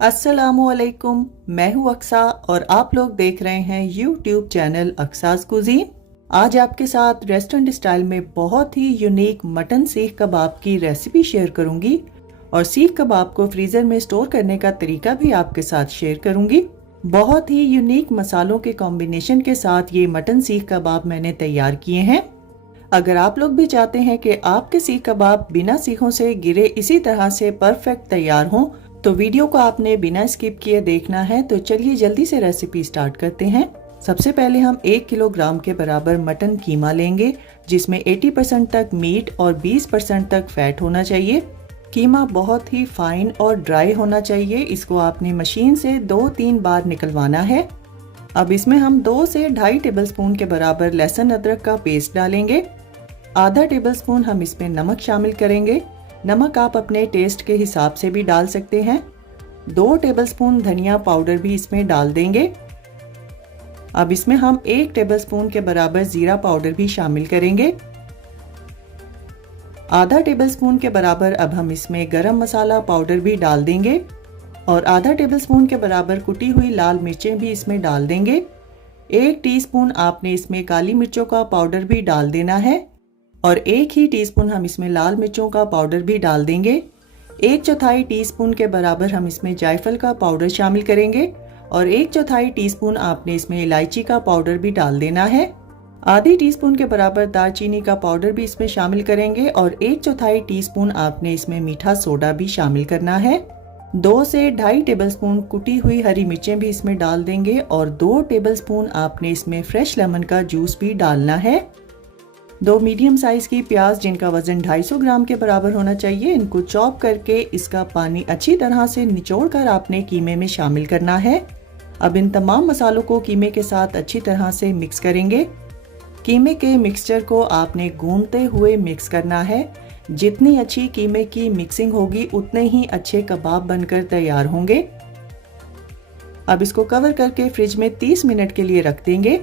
अस्सलामुअलैकुम, मैं हूँ अक्सा और आप लोग देख रहे हैं यूट्यूब चैनल अक्सास कुजीन। आज आपके साथ रेस्टोरेंट स्टाइल में बहुत ही यूनिक मटन सीख कबाब की रेसिपी शेयर करूंगी और सीख कबाब को फ्रीजर में स्टोर करने का तरीका भी आपके साथ शेयर करूंगी। बहुत ही यूनिक मसालों के कॉम्बिनेशन के साथ ये मटन सीख कबाब मैंने तैयार किए हैं। अगर आप लोग भी चाहते हैं कि आपके सीख कबाब बिना सीखों से गिरे इसी तरह से परफेक्ट तैयार हों, तो वीडियो को आपने बिना स्किप किए देखना है। तो चलिए जल्दी से रेसिपी स्टार्ट करते हैं। सबसे पहले हम 1 किलोग्राम के बराबर मटन कीमा लेंगे, जिसमें 80% तक मीट और 20% तक फैट होना चाहिए। कीमा बहुत ही फाइन और ड्राई होना चाहिए। इसको आपने मशीन से 2-3 बार निकलवाना है। अब इसमें हम 2 से 2.5 टेबलस्पून के बराबर लहसुन अदरक का पेस्ट डालेंगे। आधा टेबलस्पून हम इसमें नमक शामिल करेंगे। नमक आप अपने टेस्ट के हिसाब से भी डाल सकते हैं। 2 टेबलस्पून धनिया पाउडर भी इसमें डाल देंगे। अब इसमें हम 1 टेबलस्पून के बराबर जीरा पाउडर भी शामिल करेंगे। आधा टेबलस्पून के बराबर अब हम इसमें गरम मसाला पाउडर भी डाल देंगे और आधा टेबलस्पून के बराबर कुटी हुई लाल मिर्चें भी इसमें डाल देंगे। 1 टीस्पून आपने इसमें काली मिर्चों का पाउडर भी डाल देना है और 1 ही टीस्पून हम इसमें लाल मिर्चों का पाउडर भी डाल देंगे। 1/4 टीस्पून के बराबर हम इसमें जायफल का पाउडर शामिल करेंगे और 1/4 टीस्पून आपने इसमें इलायची का पाउडर भी डाल देना है। आधी टीस्पून के बराबर दालचीनी का पाउडर भी इसमें शामिल करेंगे और 1/4 टीस्पून आपने इसमें मीठा सोडा भी शामिल करना है। 2 से 2.5 टेबलस्पून कुटी हुई हरी मिर्चें भी इसमें डाल देंगे और 2 टेबलस्पून आपने इसमें फ्रेश लेमन का जूस भी डालना है। 2 मीडियम साइज की प्याज जिनका वजन 250 ग्राम के बराबर होना चाहिए, इनको चॉप करके इसका पानी अच्छी तरह से निचोड़कर आपने कीमे में शामिल करना है। अब इन तमाम मसालों को कीमे के साथ अच्छी तरह से मिक्स करेंगे। कीमे के मिक्सचर को आपने गूंदते हुए मिक्स करना है। जितनी अच्छी कीमे की मिक्सिंग होगी उतने ही अच्छे कबाब बनकर तैयार होंगे। अब इसको कवर करके फ्रिज में 30 मिनट के लिए रख देंगे।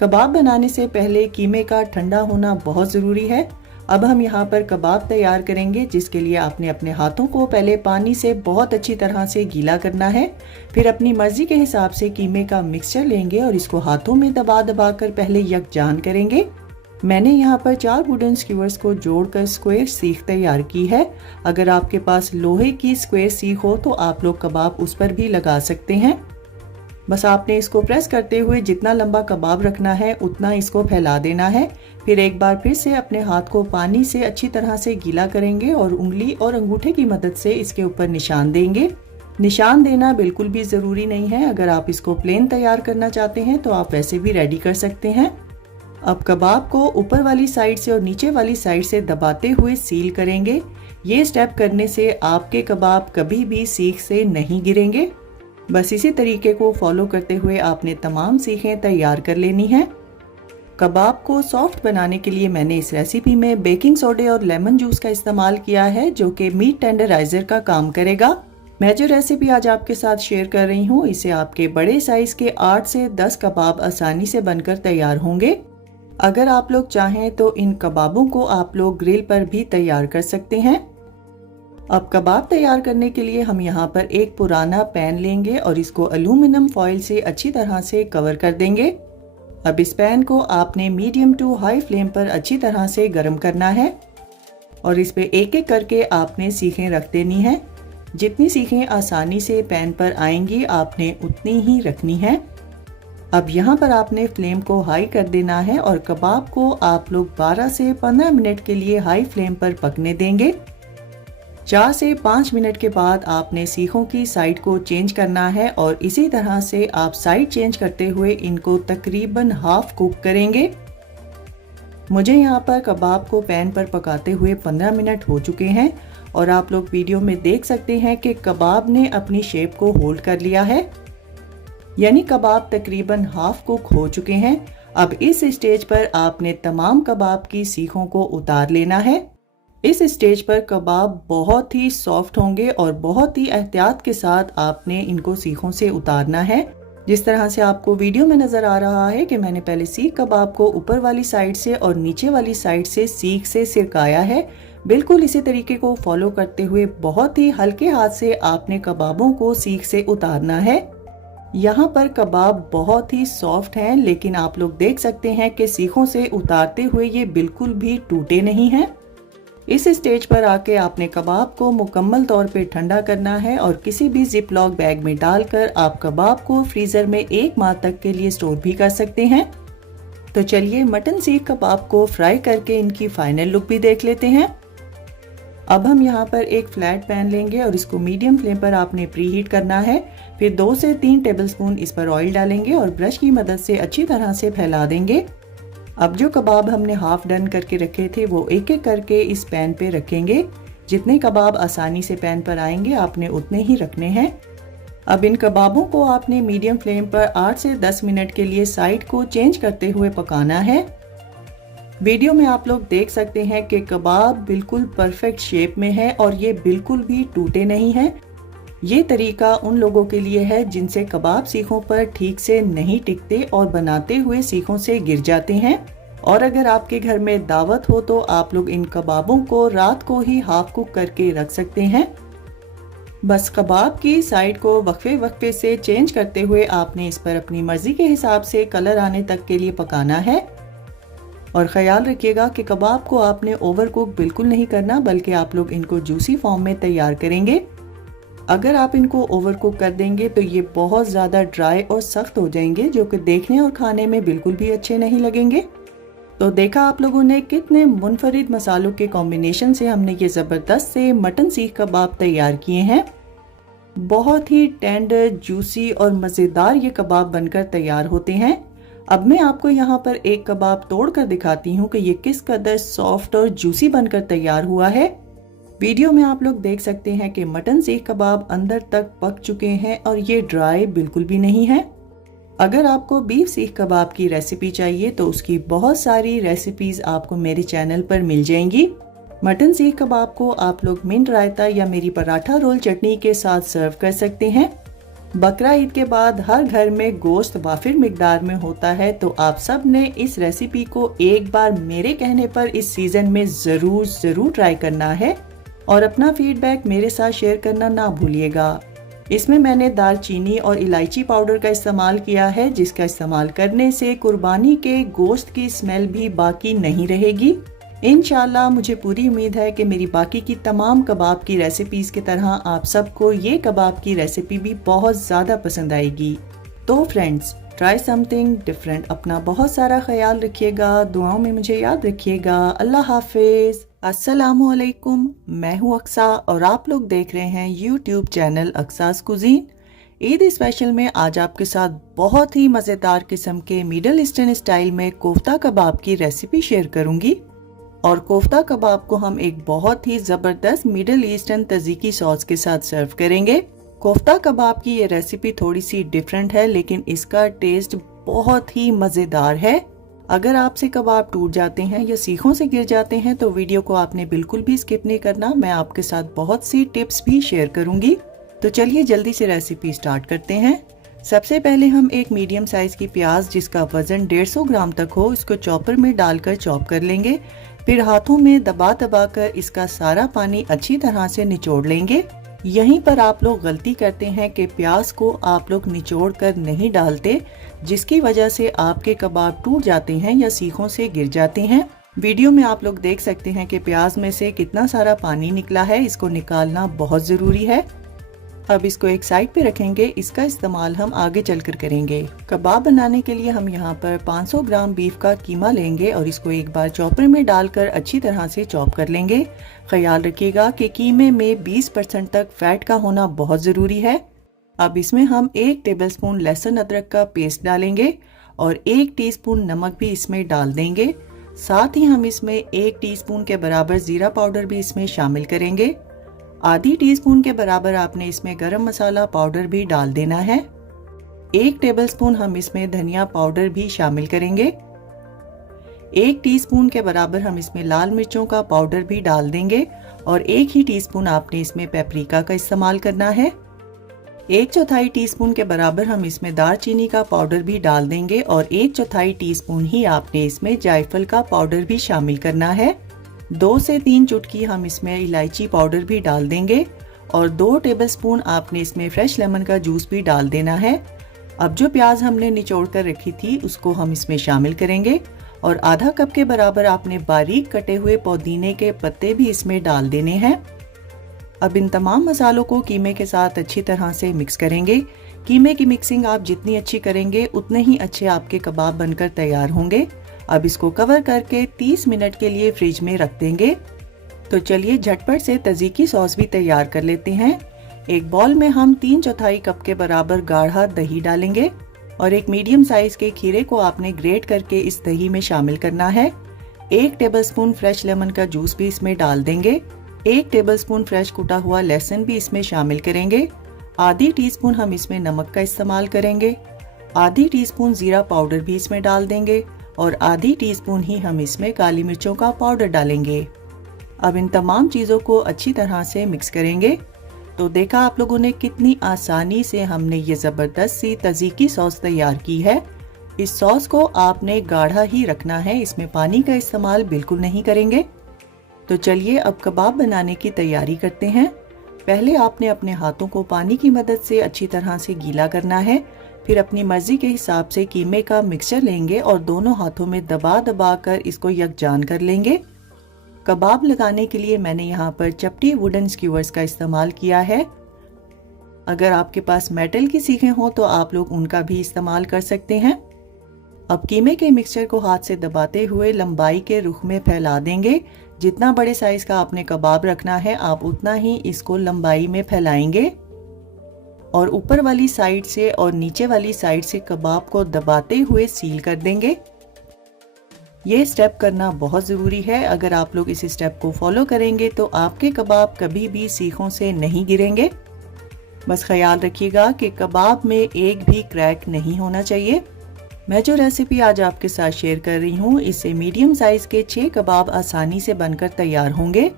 कबाब बनाने से पहले कीमे का ठंडा होना बहुत ज़रूरी है। अब हम यहाँ पर कबाब तैयार करेंगे, जिसके लिए आपने अपने हाथों को पहले पानी से बहुत अच्छी तरह से गीला करना है। फिर अपनी मर्जी के हिसाब से कीमे का मिक्सचर लेंगे और इसको हाथों में दबा दबा कर पहले यकजान करेंगे। मैंने यहाँ पर 4 वुडन स्क्यूअर्स को जोड़कर स्क्वायर सीख तैयार की है। अगर आपके पास लोहे की स्क्वायर सीख हो तो आप लोग कबाब उस पर भी लगा सकते हैं। बस आपने इसको प्रेस करते हुए जितना लंबा कबाब रखना है उतना इसको फैला देना है। फिर एक बार फिर से अपने हाथ को पानी से अच्छी तरह से गीला करेंगे और उंगली और अंगूठे की मदद से इसके ऊपर निशान देंगे। निशान देना बिल्कुल भी ज़रूरी नहीं है। अगर आप इसको प्लेन तैयार करना चाहते हैं तो आप वैसे भी रेडी कर सकते हैं। अब कबाब को ऊपर वाली साइड से और नीचे वाली साइड से दबाते हुए सील करेंगे। ये स्टेप करने से आपके कबाब कभी भी सीख से नहीं गिरेंगे। बस इसी तरीके को फॉलो करते हुए आपने तमाम सीखें तैयार कर लेनी हैं। कबाब को सॉफ्ट बनाने के लिए मैंने इस रेसिपी में बेकिंग सोडे और लेमन जूस का इस्तेमाल किया है, जो कि मीट टेंडराइजर का काम करेगा। मैं जो रेसिपी आज आपके साथ शेयर कर रही हूँ, इसे आपके बड़े साइज के 8 से 10 कबाब आसानी से बनकर तैयार होंगे। अगर आप लोग चाहें तो इन कबाबों को आप लोग ग्रिल पर भी तैयार कर सकते हैं। अब कबाब तैयार करने के लिए हम यहाँ पर एक पुराना पैन लेंगे और इसको एल्यूमिनियम फॉइल से अच्छी तरह से कवर कर देंगे। अब इस पैन को आपने मीडियम टू हाई फ्लेम पर अच्छी तरह से गर्म करना है और इस पे एक एक करके आपने सीखें रख देनी है। जितनी सीखें आसानी से पैन पर आएंगी आपने उतनी ही रखनी है। अब यहाँ पर आपने फ्लेम को हाई कर देना है और कबाब को आप लोग 12 से 15 मिनट के लिए हाई फ्लेम पर पकने देंगे। 4 से 5 मिनट के बाद आपने सीखों की साइड को चेंज करना है और इसी तरह से आप साइड चेंज करते हुए इनको तकरीबन हाफ कुक करेंगे। मुझे यहाँ पर कबाब को पैन पर पकाते हुए 15 मिनट हो चुके हैं और आप लोग वीडियो में देख सकते हैं कि कबाब ने अपनी शेप को होल्ड कर लिया है, यानी कबाब तकरीबन हाफ कुक हो चुके हैं। अब इस स्टेज पर आपने तमाम कबाब की सीखों को उतार लेना है। इस स्टेज पर कबाब बहुत ही सॉफ्ट होंगे और बहुत ही एहतियात के साथ आपने इनको सीखों से उतारना है। जिस तरह से आपको वीडियो में नजर आ रहा है कि मैंने पहले सीख कबाब को ऊपर वाली साइड से और नीचे वाली साइड से सीख से सिरकाया है, बिल्कुल इसी तरीके को फॉलो करते हुए बहुत ही हल्के हाथ से आपने कबाबों को सीख से उतारना है। यहाँ पर कबाब बहुत ही सॉफ्ट हैं, लेकिन आप लोग देख सकते हैं कि सीखों से उतारते हुए ये बिल्कुल भी टूटे नहीं हैं। इस स्टेज पर आके आपने कबाब को मुकम्मल तौर पे ठंडा करना है और किसी भी जिप लॉक बैग में डालकर आप कबाब को फ्रीजर में 1 माह तक के लिए स्टोर भी कर सकते हैं। तो चलिए मटन सीख कबाब को फ्राई करके इनकी फाइनल लुक भी देख लेते हैं। अब हम यहाँ पर एक फ्लैट पैन लेंगे और इसको मीडियम फ्लेम पर आपने प्रीहीट करना है। फिर 2 से 3 टेबलस्पून इस पर ऑयल डालेंगे और ब्रश की मदद से अच्छी तरह से फैला देंगे। अब जो कबाब हमने हाफ डन करके रखे थे वो एक एक करके इस पैन पे रखेंगे। जितने कबाब आसानी से पैन पर आएंगे आपने उतने ही रखने हैं। अब इन कबाबों को आपने मीडियम फ्लेम पर 8 से 10 मिनट के लिए साइड को चेंज करते हुए पकाना है। वीडियो में आप लोग देख सकते हैं कि कबाब बिल्कुल परफेक्ट शेप में है और ये बिल्कुल भी टूटे नहीं हैं। ये तरीका उन लोगों के लिए है जिनसे कबाब सीखों पर ठीक से नहीं टिकते और बनाते हुए सीखों से गिर जाते हैं। और अगर आपके घर में दावत हो तो आप लोग इन कबाबों को रात को ही हाफ कुक करके रख सकते हैं। बस कबाब की साइड को वक्फे वक्फे से चेंज करते हुए आपने इस पर अपनी मर्जी के हिसाब से कलर आने तक के लिए पकाना है। और ख्याल रखिएगा कि कबाब को आपने ओवर कुक बिल्कुल नहीं करना, बल्कि आप लोग इनको जूसी फॉर्म में तैयार करेंगे। अगर आप इनको ओवर कुक कर देंगे तो ये बहुत ज़्यादा ड्राई और सख्त हो जाएंगे, जो कि देखने और खाने में बिल्कुल भी अच्छे नहीं लगेंगे। तो देखा आप लोगों ने कितने मुनफरिद मसालों के कॉम्बिनेशन से हमने ये ज़बरदस्त से मटन सीख कबाब तैयार किए हैं। बहुत ही टेंडर, जूसी और मज़ेदार ये कबाब बनकर तैयार होते हैं। अब मैं आपको यहाँ पर एक कबाब तोड़ कर दिखाती हूँ कि ये किस कदर सॉफ्ट और जूसी बनकर तैयार हुआ है। वीडियो में आप लोग देख सकते हैं कि मटन सीख कबाब अंदर तक पक चुके हैं और ये ड्राई बिल्कुल भी नहीं है। अगर आपको बीफ सीख कबाब की रेसिपी चाहिए तो उसकी बहुत सारी रेसिपीज आपको मेरे चैनल पर मिल जाएंगी। मटन सीख कबाब को आप लोग मिंट रायता या मेरी पराठा रोल चटनी के साथ सर्व कर सकते हैं। बकरा ईद के बाद हर घर में गोश्त वाफिर मिकदार में होता है, तो आप सब ने इस रेसिपी को एक बार मेरे कहने पर इस सीजन में जरूर ट्राई करना है और अपना फीडबैक मेरे साथ शेयर करना ना भूलिएगा। इसमें मैंने दालचीनी और इलायची पाउडर का इस्तेमाल किया है, जिसका इस्तेमाल करने से कुर्बानी के गोश्त की स्मेल भी बाकी नहीं रहेगी। इंशाल्लाह मुझे पूरी उम्मीद है कि मेरी बाकी की तमाम कबाब की रेसिपीज की तरह आप सबको ये कबाब की रेसिपी भी बहुत ज़्यादा पसंद आएगी। तो फ्रेंड्स, ट्राई समथिंग डिफरेंट। अपना बहुत सारा ख्याल रखिएगा, दुआओं में मुझे याद रखिएगा। अल्लाह हाफिज। अस्सलामुअलैकुम। मैं हूँ अक्सा और आप लोग देख रहे हैं यूट्यूब चैनल अक्सास कुजीन। ईद स्पेशल में आज आपके साथ बहुत ही मज़ेदार किस्म के मिडल ईस्टर्न स्टाइल में कोफ्ता कबाब की रेसिपी शेयर करूंगी। और कोफ्ता कबाब को हम एक बहुत ही ज़बरदस्त मिडल ईस्टर्न तज़ीकी सॉस के साथ सर्व करेंगे। कोफ्ता कबाब की ये रेसिपी थोड़ी सी डिफरेंट है, लेकिन इसका टेस्ट बहुत ही मज़ेदार है। अगर आपसे कबाब टूट जाते हैं या सीखों से गिर जाते हैं तो वीडियो को आपने बिल्कुल भी स्किप नहीं करना। मैं आपके साथ बहुत सी टिप्स भी शेयर करूंगी। तो चलिए जल्दी से रेसिपी स्टार्ट करते हैं। सबसे पहले हम एक मीडियम साइज की प्याज जिसका वजन 150 ग्राम तक हो, इसको चॉपर में डालकर चॉप कर लेंगे। फिर हाथों में दबा दबा कर इसका सारा पानी अच्छी तरह से निचोड़ लेंगे। यहीं पर आप लोग गलती करते हैं कि प्याज को आप लोग निचोड़ कर नहीं डालते, जिसकी वजह से आपके कबाब टूट जाते हैं या सीखों से गिर जाते हैं। वीडियो में आप लोग देख सकते हैं कि प्याज में से कितना सारा पानी निकला है, इसको निकालना बहुत ज़रूरी है। अब इसको एक साइड पे रखेंगे, इसका इस्तेमाल हम आगे चलकर करेंगे। कबाब बनाने के लिए हम यहाँ पर 500 ग्राम बीफ का कीमा लेंगे और इसको एक बार चॉपर में डालकर अच्छी तरह से चॉप कर लेंगे। ख्याल रखिएगा कि कीमे में 20% तक फैट का होना बहुत ज़रूरी है। अब इसमें हम 1 टेबलस्पून लहसुन अदरक का पेस्ट डालेंगे और 1 टीस्पून नमक भी इसमें डाल देंगे। साथ ही हम इसमें 1 टीस्पून के बराबर जीरा पाउडर भी इसमें शामिल करेंगे। आधी टीस्पून के बराबर आपने इसमें गरम मसाला पाउडर भी डाल देना है। 1 टेबलस्पून हम इसमें धनिया पाउडर भी शामिल करेंगे। 1 टीस्पून के बराबर हम इसमें लाल मिर्चों का पाउडर भी डाल देंगे और 1 ही टीस्पून आपने इसमें पेपरिका का इस्तेमाल करना है। 1/4 टीस्पून के बराबर हम इसमें दालचीनी का पाउडर भी डाल देंगे और 1/4 टीस्पून ही आपने इसमें जायफल का पाउडर भी शामिल करना है। 2 से 3 चुटकी हम इसमें इलायची पाउडर भी डाल देंगे और 2 टेबलस्पून आपने इसमें फ्रेश लेमन का जूस भी डाल देना है। अब जो प्याज हमने निचोड़ कर रखी थी उसको हम इसमें शामिल करेंगे और आधा कप के बराबर आपने बारीक कटे हुए पुदीने के पत्ते भी इसमें डाल देने हैं। अब इन तमाम मसालों को कीमे के साथ अच्छी तरह से मिक्स करेंगे। कीमे की मिक्सिंग आप जितनी अच्छी करेंगे उतने ही अच्छे आपके कबाब बनकर तैयार होंगे। अब इसको कवर करके 30 मिनट के लिए फ्रिज में रख देंगे। तो चलिए झटपट से तज़ीकी सॉस भी तैयार कर लेते हैं। एक बॉल में हम 3/4 कप के बराबर गाढ़ा दही डालेंगे और एक मीडियम साइज के खीरे को आपने ग्रेट करके इस दही में शामिल करना है। 1 टेबलस्पून फ्रेश लेमन का जूस भी इसमें डाल देंगे। 1 टेबलस्पून फ्रेश कुटा हुआ लहसुन भी इसमें शामिल करेंगे। आधी टीस्पून हम इसमें नमक का इस्तेमाल करेंगे। आधी टीस्पून जीरा पाउडर भी इसमें डाल देंगे और आधी टीस्पून ही हम इसमें काली मिर्चों का पाउडर डालेंगे। अब इन तमाम चीज़ों को अच्छी तरह से मिक्स करेंगे। तो देखा आप लोगों ने कितनी आसानी से हमने ये ज़बरदस्त सी तज़ीकी सॉस तैयार की है। इस सॉस को आपने गाढ़ा ही रखना है, इसमें पानी का इस्तेमाल बिल्कुल नहीं करेंगे। तो चलिए अब कबाब बनाने की तैयारी करते हैं। पहले आपने अपने हाथों को पानी की मदद से अच्छी तरह से गीला करना है। फिर अपनी मर्जी के हिसाब से कीमे का मिक्सचर लेंगे और दोनों हाथों में दबा दबा कर इसको यकजान कर लेंगे। कबाब लगाने के लिए मैंने यहाँ पर चपटी वुडन स्क्यूअर्स का इस्तेमाल किया है। अगर आपके पास मेटल की सीखें हों तो आप लोग उनका भी इस्तेमाल कर सकते हैं। अब कीमे के मिक्सचर को हाथ से दबाते हुए लंबाई के रुख में फैला देंगे। जितना बड़े साइज का आपने कबाब रखना है आप उतना ही इसको लंबाई में फैलाएंगे और ऊपर वाली साइड से और नीचे वाली साइड से कबाब को दबाते हुए सील कर देंगे। ये स्टेप करना बहुत ज़रूरी है। अगर आप लोग इस स्टेप को फॉलो करेंगे तो आपके कबाब कभी भी सीखों से नहीं गिरेंगे। बस ख्याल रखिएगा कि कबाब में एक भी क्रैक नहीं होना चाहिए। मैं जो रेसिपी आज आपके साथ शेयर कर रही हूँ इससे मीडियम साइज के 6 कबाब आसानी से बनकर तैयार होंगे।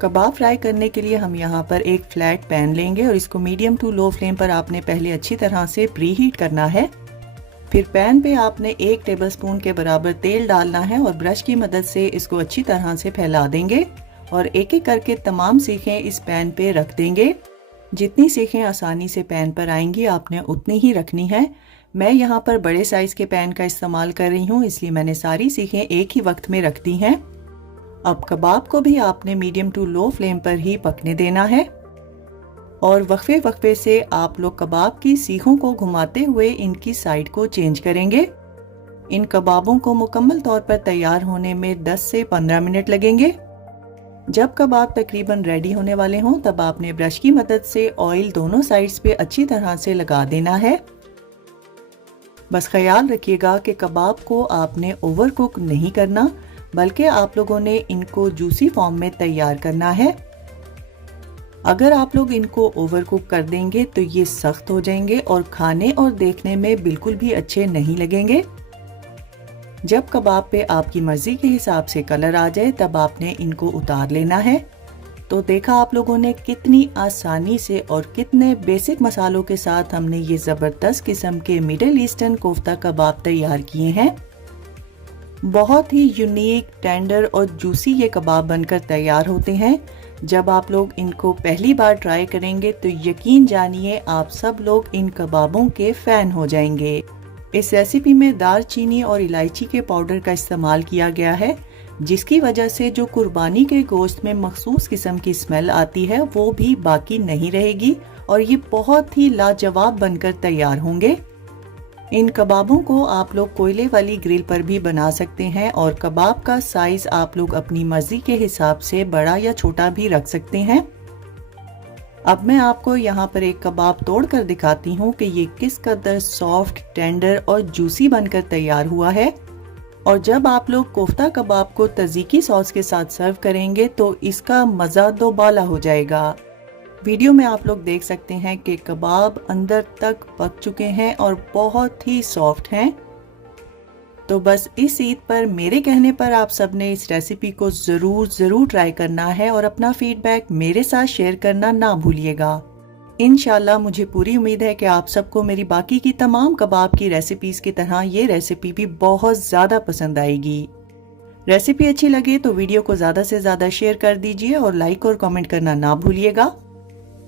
कबाब फ्राई करने के लिए हम यहाँ पर एक फ्लैट पैन लेंगे और इसको मीडियम टू लो फ्लेम पर आपने पहले अच्छी तरह से प्री हीट करना है। फिर पैन पे आपने 1 टेबलस्पून के बराबर तेल डालना है और ब्रश की मदद से इसको अच्छी तरह से फैला देंगे और एक एक करके तमाम सीखें इस पैन पे रख देंगे। जितनी सीखें आसानी से पैन पर आएंगी आपने उतनी ही रखनी है। मैं यहाँ पर बड़े साइज के पैन का इस्तेमाल कर रही हूँ इसलिए मैंने सारी सीखें एक ही वक्त में रख दी हैं। अब कबाब को भी आपने मीडियम टू लो फ्लेम पर ही पकने देना है और वक्फे वक्फे से आप लोग कबाब की सीखों को घुमाते हुए इनकी साइड को चेंज करेंगे। इन कबाबों को मुकम्मल तौर पर तैयार होने में 10 से 15 मिनट लगेंगे। जब कबाब तकरीबन रेडी होने वाले हों तब आपने ब्रश की मदद से ऑयल दोनों साइड्स पे अच्छी तरह से लगा देना है। बस ख्याल रखिएगा कि कबाब को आपने ओवर कुक नहीं करना बल्कि आप लोगों ने इनको जूसी फॉर्म में तैयार करना है। अगर आप लोग इनको ओवर कुक कर देंगे तो ये सख्त हो जाएंगे और खाने और देखने में बिल्कुल भी अच्छे नहीं लगेंगे। जब कबाब पे आपकी मर्जी के हिसाब से कलर आ जाए तब आपने इनको उतार लेना है। तो देखा आप लोगों ने कितनी आसानी से और कितने बेसिक मसालों के साथ हमने ये ज़बरदस्त किस्म के मिडिल ईस्टर्न कोफ्ता कबाब तैयार किए हैं। बहुत ही यूनिक, टेंडर और जूसी ये कबाब बनकर तैयार होते हैं। जब आप लोग इनको पहली बार ट्राई करेंगे तो यकीन जानिए आप सब लोग इन कबाबों के फ़ैन हो जाएंगे। इस रेसिपी में दालचीनी और इलायची के पाउडर का इस्तेमाल किया गया है जिसकी वजह से जो कुर्बानी के गोश्त में मखसूस किस्म की स्मेल आती है वो भी बाकी नहीं रहेगी और ये बहुत ही लाजवाब बनकर तैयार होंगे। इन कबाबों को आप लोग कोयले वाली ग्रिल पर भी बना सकते हैं और कबाब का साइज आप लोग अपनी मर्जी के हिसाब से बड़ा या छोटा भी रख सकते हैं। अब मैं आपको यहाँ पर एक कबाब तोड़ कर दिखाती हूँ कि ये किस कदर सॉफ्ट, टेंडर और जूसी बनकर तैयार हुआ है। और जब आप लोग कोफ्ता कबाब को तज़ीकी सॉस के साथ सर्व करेंगे तो इसका मज़ा दोबाला हो जाएगा। वीडियो में आप लोग देख सकते हैं कि कबाब अंदर तक पक चुके हैं और बहुत ही सॉफ्ट हैं। तो बस इस ईद पर मेरे कहने पर आप सबने इस रेसिपी को ज़रूर ट्राई करना है और अपना फीडबैक मेरे साथ शेयर करना ना भूलिएगा। इंशाल्लाह मुझे पूरी उम्मीद है कि आप सबको मेरी बाकी की तमाम कबाब की रेसिपीज़ की तरह ये रेसिपी भी बहुत ज़्यादा पसंद आएगी। रेसिपी अच्छी लगे तो वीडियो को ज़्यादा से ज़्यादा शेयर कर दीजिए और लाइक और कमेंट करना ना भूलिएगा।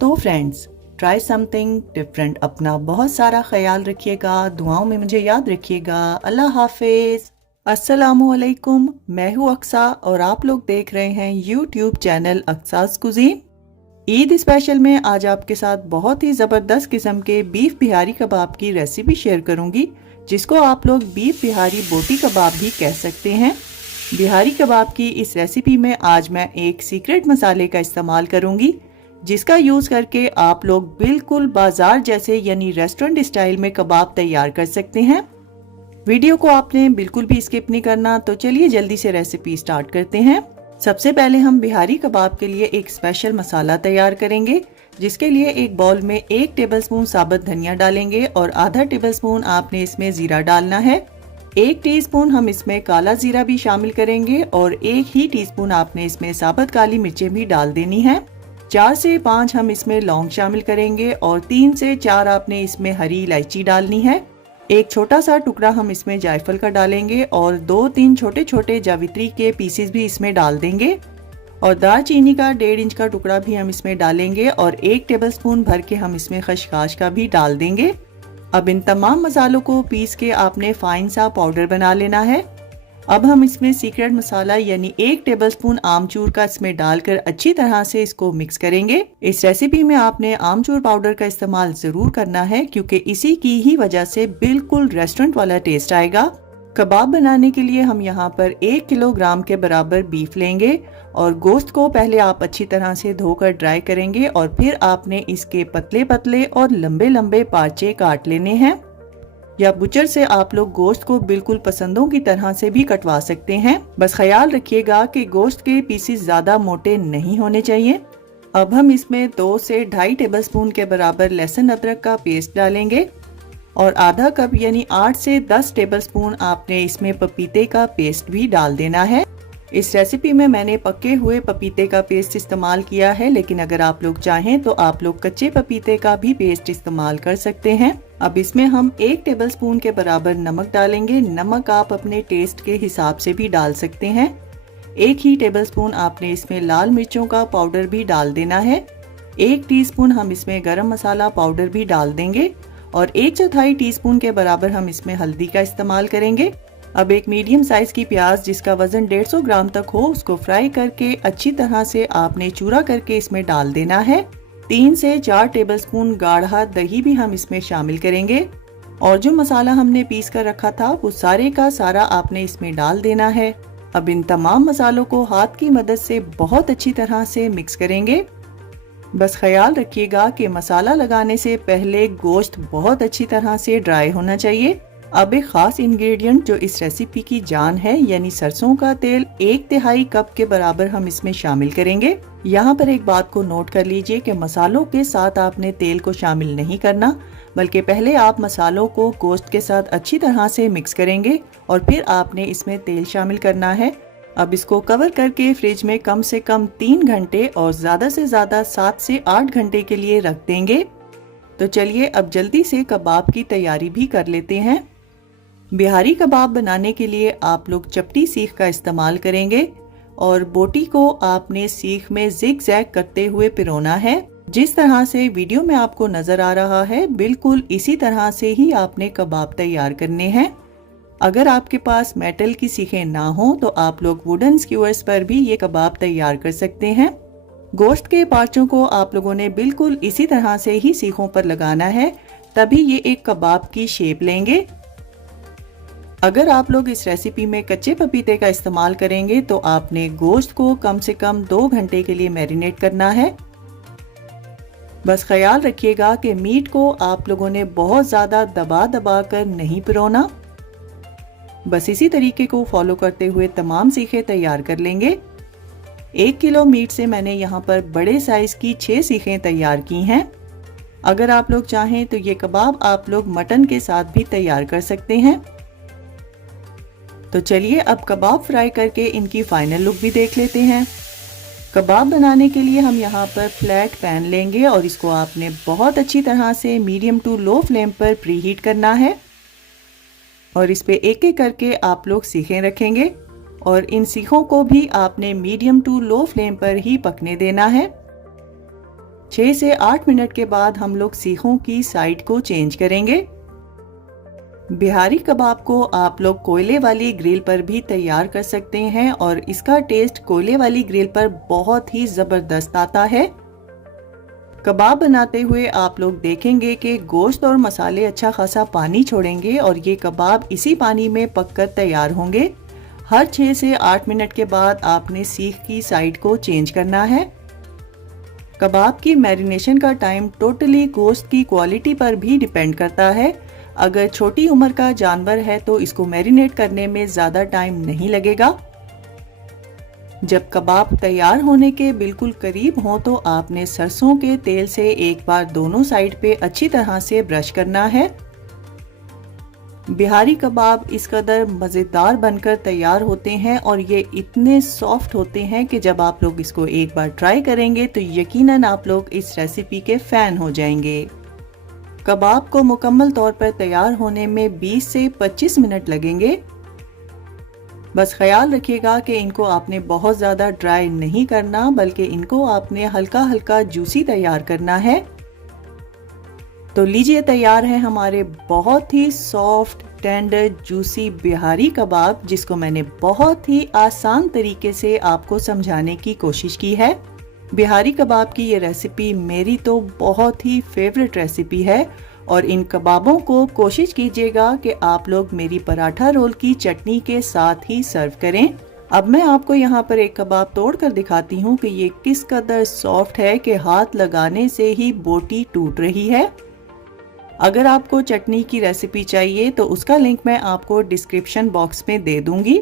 तो फ्रेंड्स, ट्राई समथिंग डिफरेंट। अपना बहुत सारा ख्याल रखिएगा, दुआओं में मुझे याद रखिएगा। अल्लाह हाफिज। अस्सलामुअलैकुम। मैं हूँ अक्सा और आप लोग देख रहे हैं यूट्यूब चैनल अक्सास कुजीन। ईद स्पेशल में आज आपके साथ बहुत ही ज़बरदस्त किस्म के बीफ बिहारी कबाब की रेसिपी शेयर करूंगी, जिसको आप लोग बीफ बिहारी बोटी कबाब भी कह सकते हैं। बिहारी कबाब की इस रेसिपी में आज मैं एक सीक्रेट मसाले का इस्तेमाल करूंगी, जिसका यूज़ करके आप लोग बिल्कुल बाजार जैसे यानी रेस्टोरेंट स्टाइल में कबाब तैयार कर सकते हैं। वीडियो को आपने बिल्कुल भी स्किप नहीं करना। तो चलिए जल्दी से रेसिपी स्टार्ट करते हैं। सबसे पहले हम बिहारी कबाब के लिए एक स्पेशल मसाला तैयार करेंगे, जिसके लिए एक बाउल में 1 टेबलस्पून साबुत धनिया डालेंगे और आधा टेबलस्पून आपने इसमें जीरा डालना है। 1 टीस्पून हम इसमें काला जीरा भी शामिल करेंगे और 1 ही टीस्पून आपने इसमें साबुत काली मिर्चें भी डाल देनी है। 4 से 5 हम इसमें लौंग शामिल करेंगे और 3 से 4 आपने इसमें हरी इलायची डालनी है। एक छोटा सा टुकड़ा हम इसमें जायफल का डालेंगे और 2-3 छोटे छोटे जावित्री के पीसेस भी इसमें डाल देंगे और दालचीनी का 1.5 इंच का टुकड़ा भी हम इसमें डालेंगे और 1 टेबलस्पून भर के हम इसमें खसखस का भी डाल देंगे। अब इन तमाम मसालों को पीस के आपने फाइन सा पाउडर बना लेना है। अब हम इसमें सीक्रेट मसाला यानी 1 टेबलस्पून आमचूर का इसमें डालकर अच्छी तरह से इसको मिक्स करेंगे। इस रेसिपी में आपने आमचूर पाउडर का इस्तेमाल जरूर करना है, क्योंकि इसी की ही वजह से बिल्कुल रेस्टोरेंट वाला टेस्ट आएगा। कबाब बनाने के लिए हम यहाँ पर 1 किलोग्राम के बराबर बीफ लेंगे और गोश्त को पहले आप अच्छी तरह से धोकर ड्राई करेंगे और फिर आपने इसके पतले पतले और लंबे लंबे पार्चे काट लेने हैं। या बुचर से आप लोग गोश्त को बिल्कुल पसंदों की तरह से भी कटवा सकते हैं। बस ख्याल रखिएगा कि गोश्त के पीसेस ज्यादा मोटे नहीं होने चाहिए। अब हम इसमें 2 से 2.5 टेबलस्पून के बराबर लहसुन अदरक का पेस्ट डालेंगे और आधा कप यानी 8 से 10 टेबलस्पून आपने इसमें पपीते का पेस्ट भी डाल देना है। इस रेसिपी में मैंने पके हुए पपीते का पेस्ट इस्तेमाल किया है, लेकिन अगर आप लोग चाहें तो आप लोग कच्चे पपीते का भी पेस्ट इस्तेमाल कर सकते हैं। अब इसमें हम 1 टेबलस्पून के बराबर नमक डालेंगे। नमक आप अपने टेस्ट के हिसाब से भी डाल सकते हैं। 1 ही टेबलस्पून आपने इसमें लाल मिर्चों का पाउडर भी डाल देना है। 1 टीस्पून हम इसमें गरम मसाला पाउडर भी डाल देंगे और 1/4 टीस्पून के बराबर हम इसमें हल्दी का इस्तेमाल करेंगे। अब एक मीडियम साइज की प्याज जिसका वजन 150 ग्राम तक हो, उसको फ्राई करके अच्छी तरह से आपने चूरा करके इसमें डाल देना है। 3 से 4 टेबलस्पून गाढ़ा दही भी हम इसमें शामिल करेंगे और जो मसाला हमने पीस कर रखा था वो सारे का सारा आपने इसमें डाल देना है। अब इन तमाम मसालों को हाथ की मदद से बहुत अच्छी तरह से मिक्स करेंगे। बस ख्याल रखिएगा कि मसाला लगाने से पहले गोश्त बहुत अच्छी तरह से ड्राई होना चाहिए। अब एक खास इंग्रेडिएंट जो इस रेसिपी की जान है यानी सरसों का तेल 1/3 कप के बराबर हम इसमें शामिल करेंगे। यहाँ पर एक बात को नोट कर लीजिए कि मसालों के साथ आपने तेल को शामिल नहीं करना, बल्कि पहले आप मसालों को गोश्त के साथ अच्छी तरह से मिक्स करेंगे और फिर आपने इसमें तेल शामिल करना है। अब इसको कवर करके फ्रिज में कम से कम 3 घंटे और ज्यादा से ज्यादा 7 से 8 घंटे के लिए रख देंगे। तो चलिए अब जल्दी से कबाब की तैयारी भी कर लेते हैं। बिहारी कबाब बनाने के लिए आप लोग चपटी सीख का इस्तेमाल करेंगे और बोटी को आपने सीख में जिग जैग करते हुए पिरोना है। जिस तरह से वीडियो में आपको नजर आ रहा है, बिल्कुल इसी तरह से ही आपने कबाब तैयार करने हैं। अगर आपके पास मेटल की सीखें ना हो तो आप लोग वुडन स्क्यूअर्स पर भी ये कबाब तैयार कर सकते हैं। गोश्त के पार्चों को आप लोगों ने बिल्कुल इसी तरह से ही सीखों पर लगाना है, तभी ये एक कबाब की शेप लेंगे। अगर आप लोग इस रेसिपी में कच्चे पपीते का इस्तेमाल करेंगे तो आपने गोश्त को कम से कम 2 घंटे के लिए मैरिनेट करना है। बस ख्याल रखिएगा कि मीट को आप लोगों ने बहुत ज्यादा दबा दबा कर नहीं पिरोना। बस इसी तरीके को फॉलो करते हुए तमाम सीखें तैयार कर लेंगे। 1 किलो मीट से मैंने यहाँ पर बड़े साइज की 6 सीखें तैयार की हैं। अगर आप लोग चाहें तो ये कबाब आप लोग मटन के साथ भी तैयार कर सकते हैं। तो चलिए अब कबाब फ्राई करके इनकी फाइनल लुक भी देख लेते हैं। कबाब बनाने के लिए हम यहाँ पर फ्लैट पैन लेंगे और इसको आपने बहुत अच्छी तरह से मीडियम टू लो फ्लेम पर प्री हीट करना है और इस पे एक एक करके आप लोग सीखें रखेंगे और इन सीखों को भी आपने मीडियम टू लो फ्लेम पर ही पकने देना है। 6 से 8 मिनट के बाद हम लोग सीखों की साइड को चेंज करेंगे। बिहारी कबाब को आप लोग कोयले वाली ग्रिल पर भी तैयार कर सकते हैं और इसका टेस्ट कोयले वाली ग्रिल पर बहुत ही जबरदस्त आता है। कबाब बनाते हुए आप लोग देखेंगे कि गोश्त और मसाले अच्छा खासा पानी छोड़ेंगे और ये कबाब इसी पानी में पककर तैयार होंगे। हर 6 से 8 मिनट के बाद आपने सीख की साइड को चेंज करना है। कबाब की मैरिनेशन का टाइम टोटली गोश्त की क्वालिटी पर भी डिपेंड करता है। अगर छोटी उम्र का जानवर है तो इसको मैरिनेट करने में ज़्यादा टाइम नहीं लगेगा। जब कबाब तैयार होने के बिल्कुल करीब हो तो आपने सरसों के तेल से एक बार दोनों साइड पे अच्छी तरह से ब्रश करना है। बिहारी कबाब इस कदर मज़ेदार बनकर तैयार होते हैं और ये इतने सॉफ्ट होते हैं कि जब आप लोग इसको एक बार ट्राई करेंगे तो यकीनन आप लोग इस रेसिपी के फ़ैन हो जाएंगे। कबाब को मुकम्मल तौर पर तैयार होने में 20 से 25 मिनट लगेंगे। बस ख्याल रखिएगा कि इनको आपने बहुत ज़्यादा ड्राई नहीं करना, बल्कि इनको आपने हल्का हल्का जूसी तैयार करना है। तो लीजिए, तैयार है हमारे बहुत ही सॉफ्ट टेंडर जूसी बिहारी कबाब, जिसको मैंने बहुत ही आसान तरीके से आपको समझाने की कोशिश की है। बिहारी कबाब की ये रेसिपी मेरी तो बहुत ही फेवरेट रेसिपी है और इन कबाबों को कोशिश कीजिएगा कि आप लोग मेरी पराठा रोल की चटनी के साथ ही सर्व करें। अब मैं आपको यहाँ पर एक कबाब तोड़ कर दिखाती हूँ कि ये किस कदर सॉफ्ट है कि हाथ लगाने से ही बोटी टूट रही है। अगर आपको चटनी की रेसिपी चाहिए तो उसका लिंक मैं आपको डिस्क्रिप्शन बॉक्स में दे दूंगी।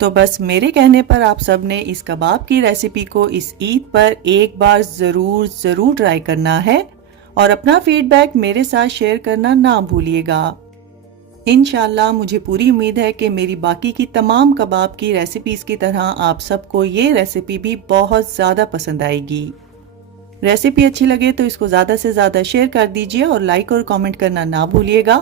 तो बस मेरे कहने पर आप सब ने इस कबाब की रेसिपी को इस ईद पर एक बार जरूर ट्राई करना है और अपना फीडबैक मेरे साथ शेयर करना ना भूलिएगा। इंशाल्लाह मुझे पूरी उम्मीद है कि मेरी बाकी की तमाम कबाब की रेसिपीज की तरह आप सबको ये रेसिपी भी बहुत ज़्यादा पसंद आएगी। रेसिपी अच्छी लगे तो इसको ज़्यादा से ज़्यादा शेयर कर दीजिए और लाइक और कमेंट करना ना भूलिएगा।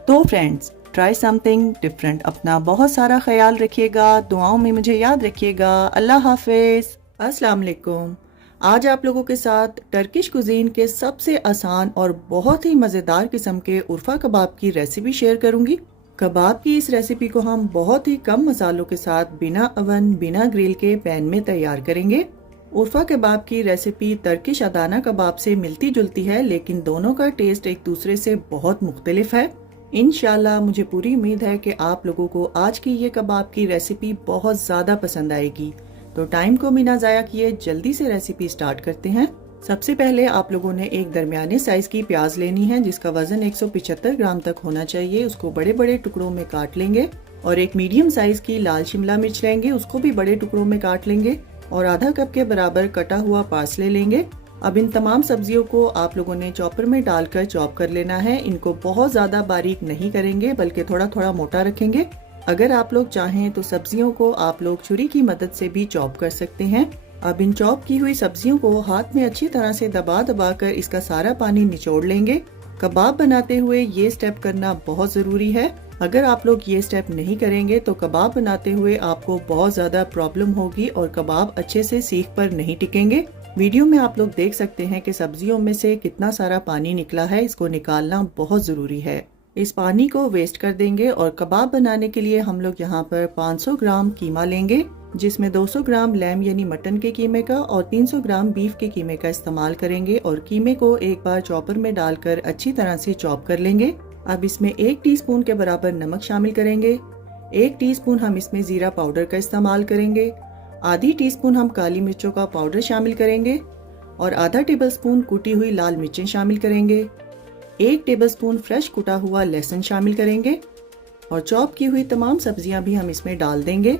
तो फ्रेंड्स, ट्राई समथिंग डिफरेंट। अपना बहुत सारा ख्याल रखिएगा, दुआओं में मुझे याद रखिएगा। अल्लाह हाफिज। अस्सलाम वालेकुम। आज आप लोगों के साथ टर्किश कुजीन के सबसे आसान और बहुत ही मज़ेदार किस्म के उर्फा कबाब की रेसिपी शेयर करूंगी। कबाब की इस रेसिपी को हम बहुत ही कम मसालों के साथ बिना अवन बिना ग्रिल के पैन में तैयार करेंगे। उर्फा कबाब की रेसिपी टर्किश अदाना कबाब से मिलती जुलती है, लेकिन दोनों का टेस्ट एक दूसरे से बहुत मुख्तलिफ है। इंशाल्लाह मुझे पूरी उम्मीद है कि आप लोगों को आज की ये कबाब की रेसिपी बहुत ज़्यादा पसंद आएगी। तो टाइम को बिना ज़ाया किए जल्दी से रेसिपी स्टार्ट करते हैं। सबसे पहले आप लोगों ने एक दरमियाने साइज की प्याज लेनी है जिसका वजन 175 ग्राम तक होना चाहिए। उसको बड़े बड़े टुकड़ों में काट लेंगे और एक मीडियम साइज की लाल शिमला मिर्च लेंगे, उसको भी बड़े टुकड़ों में काट लेंगे और आधा कप के बराबर कटा हुआ पार्सले लेंगे। अब इन तमाम सब्जियों को आप लोगों ने चॉपर में डालकर चॉप कर लेना है। इनको बहुत ज़्यादा बारीक नहीं करेंगे, बल्कि थोड़ा थोड़ा मोटा रखेंगे। अगर आप लोग चाहें तो सब्जियों को आप लोग छुरी की मदद से भी चॉप कर सकते हैं। अब इन चॉप की हुई सब्जियों को हाथ में अच्छी तरह से दबा दबा कर इसका सारा पानी निचोड़ लेंगे। कबाब बनाते हुए ये स्टेप करना बहुत ज़रूरी है। अगर आप लोग ये स्टेप नहीं करेंगे तो कबाब बनाते हुए आपको बहुत ज़्यादा प्रॉब्लम होगी और कबाब अच्छे से सीख पर नहीं टिकेंगे। वीडियो में आप लोग देख सकते हैं कि सब्जियों में से कितना सारा पानी निकला है। इसको निकालना बहुत ज़रूरी है। इस पानी को वेस्ट कर देंगे और कबाब बनाने के लिए हम लोग यहाँ पर 500 ग्राम कीमा लेंगे, जिसमें 200 ग्राम लैम यानी मटन के कीमे का और 300 ग्राम बीफ के कीमे का इस्तेमाल करेंगे और कीमे को एक बार चॉपर में डालकर अच्छी तरह से चॉप कर लेंगे। अब इसमें 1 टीस्पून के बराबर नमक शामिल करेंगे। 1 टीस्पून हम इसमें जीरा पाउडर का इस्तेमाल करेंगे। आधी टीस्पून हम काली मिर्चों का पाउडर शामिल करेंगे और आधा टेबलस्पून कुटी हुई लाल मिर्चें शामिल करेंगे। 1 टेबलस्पून फ्रेश कुटा हुआ लहसुन शामिल करेंगे और चॉप की हुई तमाम सब्जियां भी हम इसमें डाल देंगे।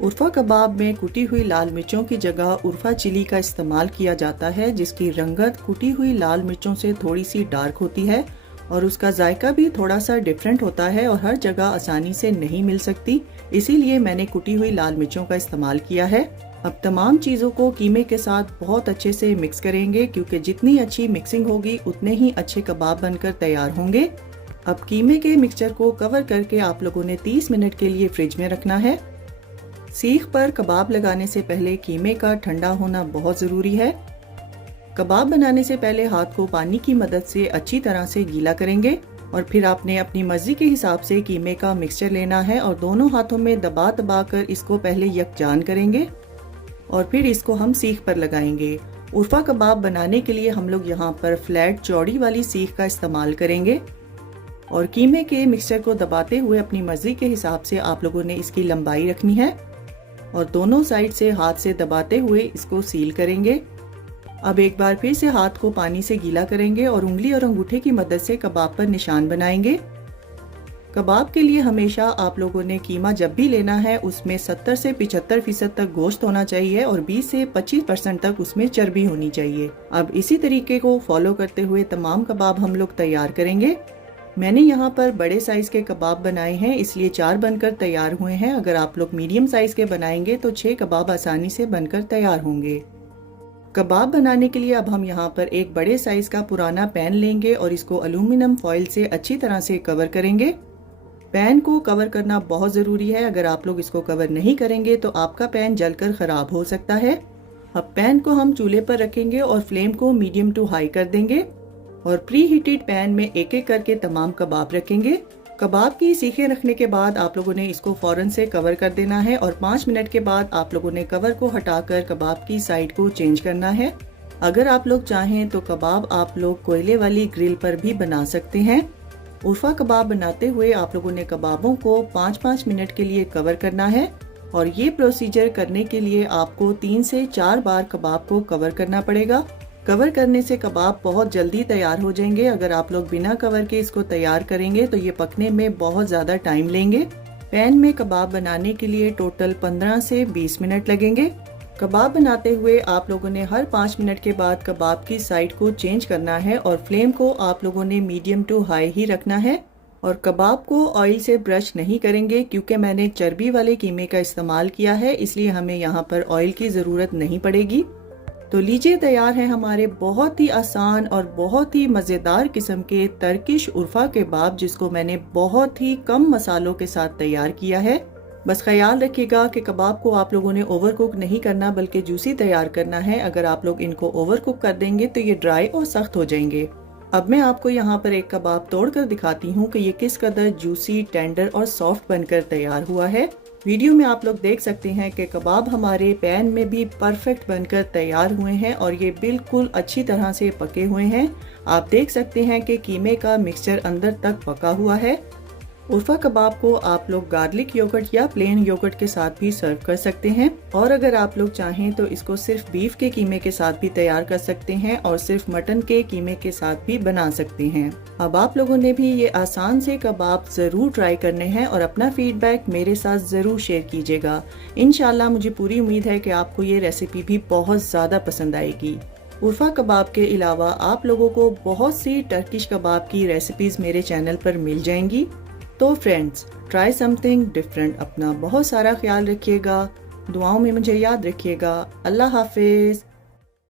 उर्फा कबाब में कुटी हुई लाल मिर्चों की जगह उर्फा चिली का इस्तेमाल किया जाता है, जिसकी रंगत कुटी हुई लाल मिर्चों से थोड़ी सी डार्क होती है और उसका जायका भी थोड़ा सा डिफरेंट होता है और हर जगह आसानी से नहीं मिल सकती, इसीलिए मैंने कुटी हुई लाल मिर्चों का इस्तेमाल किया है। अब तमाम चीज़ों को कीमे के साथ बहुत अच्छे से मिक्स करेंगे, क्योंकि जितनी अच्छी मिक्सिंग होगी उतने ही अच्छे कबाब बनकर तैयार होंगे। अब कीमे के मिक्सचर को कवर करके आप लोगों ने 30 मिनट के लिए फ्रिज में रखना है। सीख पर कबाब लगाने से पहले कीमे का ठंडा होना बहुत ज़रूरी है। कबाब बनाने से पहले हाथ को पानी की मदद से अच्छी तरह से गीला करेंगे और फिर आपने अपनी मर्जी के हिसाब से कीमे का मिक्सचर लेना है और दोनों हाथों में दबा दबा कर इसको पहले यकजान करेंगे और फिर इसको हम सीख पर लगाएंगे। उर्फा कबाब बनाने के लिए हम लोग यहाँ पर फ्लैट चौड़ी वाली सीख का इस्तेमाल करेंगे और कीमे के मिक्सचर को दबाते हुए अपनी मर्जी के हिसाब से आप लोगों ने इसकी लंबाई रखनी है और दोनों साइड से हाथ से दबाते हुए इसको सील करेंगे। अब एक बार फिर से हाथ को पानी से गीला करेंगे और उंगली और अंगूठे की मदद से कबाब पर निशान बनाएंगे। कबाब के लिए हमेशा आप लोगों ने कीमा जब भी लेना है उसमें 70 से 75% तक गोश्त होना चाहिए और 20 से 25% तक उसमें चर्बी होनी चाहिए। अब इसी तरीके को फॉलो करते हुए तमाम कबाब हम लोग तैयार करेंगे। मैंने यहाँ पर बड़े साइज के कबाब बनाए हैं, इसलिए 4 बनकर तैयार हुए हैं। अगर आप लोग मीडियम साइज के बनाएंगे तो 6 कबाब आसानी से बनकर तैयार होंगे। कबाब बनाने के लिए अब हम यहाँ पर एक बड़े साइज का पुराना पैन लेंगे और इसको एल्यूमिनियम फॉइल से अच्छी तरह से कवर करेंगे। पैन को कवर करना बहुत ज़रूरी है, अगर आप लोग इसको कवर नहीं करेंगे तो आपका पैन जलकर ख़राब हो सकता है। अब पैन को हम चूल्हे पर रखेंगे और फ्लेम को मीडियम टू हाई कर देंगे और प्री हीटेड पैन में एक एक करके तमाम कबाब रखेंगे। कबाब की सीखें रखने के बाद आप लोगों ने इसको फौरन से कवर कर देना है और 5 मिनट के बाद आप लोगों ने कवर को हटाकर कबाब की साइड को चेंज करना है। अगर आप लोग चाहें तो कबाब आप लोग कोयले वाली ग्रिल पर भी बना सकते हैं। उर्फा कबाब बनाते हुए आप लोगों ने कबाबों को 5-5 मिनट के लिए कवर करना है और ये प्रोसीजर करने के लिए आपको 3 से 4 बार कबाब को कवर करना पड़ेगा। कवर करने से कबाब बहुत जल्दी तैयार हो जाएंगे। अगर आप लोग बिना कवर के इसको तैयार करेंगे तो ये पकने में बहुत ज़्यादा टाइम लेंगे। पैन में कबाब बनाने के लिए टोटल 15 से 20 मिनट लगेंगे। कबाब बनाते हुए आप लोगों ने हर 5 मिनट के बाद कबाब की साइड को चेंज करना है और फ्लेम को आप लोगों ने मीडियम टू हाई ही रखना है और कबाब को ऑयल से ब्रश नहीं करेंगे, क्योंकि मैंने चर्बी वाले कीमे का इस्तेमाल किया है, इसलिए हमें यहाँ पर ऑयल की ज़रूरत नहीं पड़ेगी। तो लीजिए तैयार है हमारे बहुत ही आसान और बहुत ही मज़ेदार किस्म के टर्किश उर्फा कबाब, जिसको मैंने बहुत ही कम मसालों के साथ तैयार किया है। बस ख्याल रखिएगा कि कबाब को आप लोगों ने ओवर कुक नहीं करना बल्कि जूसी तैयार करना है। अगर आप लोग इनको ओवर कुक कर देंगे तो ये ड्राई और सख्त हो जाएंगे। अब मैं आपको यहाँ पर एक कबाब तोड़कर दिखाती हूँ कि ये किस कदर जूसी, टेंडर और सॉफ्ट बनकर तैयार हुआ है। वीडियो में आप लोग देख सकते हैं कि कबाब हमारे पैन में भी परफेक्ट बनकर तैयार हुए हैं और ये बिल्कुल अच्छी तरह से पके हुए हैं। आप देख सकते हैं कि कीमे का मिक्सचर अंदर तक पका हुआ है। उर्फा कबाब को आप लोग गार्लिक योगर्ट या प्लेन योगर्ट के साथ भी सर्व कर सकते हैं और अगर आप लोग चाहें तो इसको सिर्फ बीफ के कीमे के साथ भी तैयार कर सकते हैं और सिर्फ मटन के कीमे के साथ भी बना सकते हैं। अब आप लोगों ने भी ये आसान से कबाब जरूर ट्राई करने हैं और अपना फीडबैक मेरे साथ जरूर शेयर कीजिएगा। इंशाल्लाह मुझे पूरी उम्मीद है कि आपको ये रेसिपी भी बहुत ज़्यादा पसंद आएगी। उर्फा कबाब के अलावा आप लोगों को बहुत सी टर्किश कबाब की रेसिपीज़ मेरे चैनल पर मिल जाएंगी। तो फ्रेंड्स, ट्राई समथिंग डिफरेंट। अपना बहुत सारा ख्याल रखिएगा, दुआओं में मुझे याद रखिएगा। अल्लाह हाफिज।